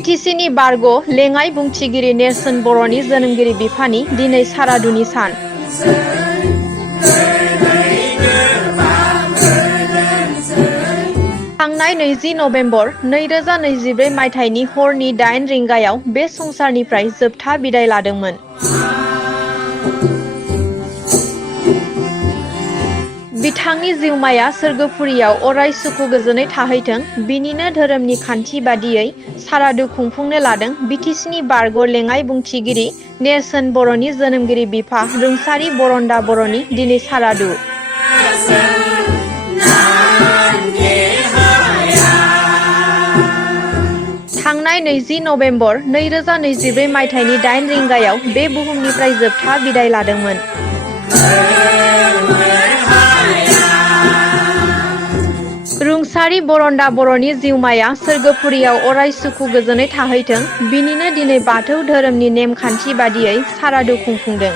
बिटिसिनि बारग' लेङाइ बुंथिगिरि नेरसोन बर'नि जोनोमगिरि बिफानि दिनै सारादुनि सान। थांनाय 20 नभेम्बर 2024 मायथाइनि हरनि 8 रिंगायाव बे संसारनिफ्राय जोबथा बिदाय लादोंमोन। बिथांनि जिउमाया सोरगोफुरियाव अराय सुखु गोजोनै थाहैथों बिनिनो धोरोमनि खान्थि बादियै सारादु खुंफुंनो लादों बिटिसिनि बारग' लेङाइ बुंथिगिरि नेरसोन बर'नि जोनोमगिरि बिफा रुंसारि बरन्दा बर'नि दिनै सारादु। थांनाय 20 नभेम्बर 2024 मायथाइनि 8 रिंगायाव बे बुहुमनिफ्राय जोबथा बिदाय लादोंमोन। रुंसारि बरन्दा बर'नि जिउमाया सोरगोफुरियाव अराय सुखु गोजोनै थाहैथों बिनिनो दिनै बाथौ धोरोमनि नेमखान्थि बादियै सारादु खुंफुंदों।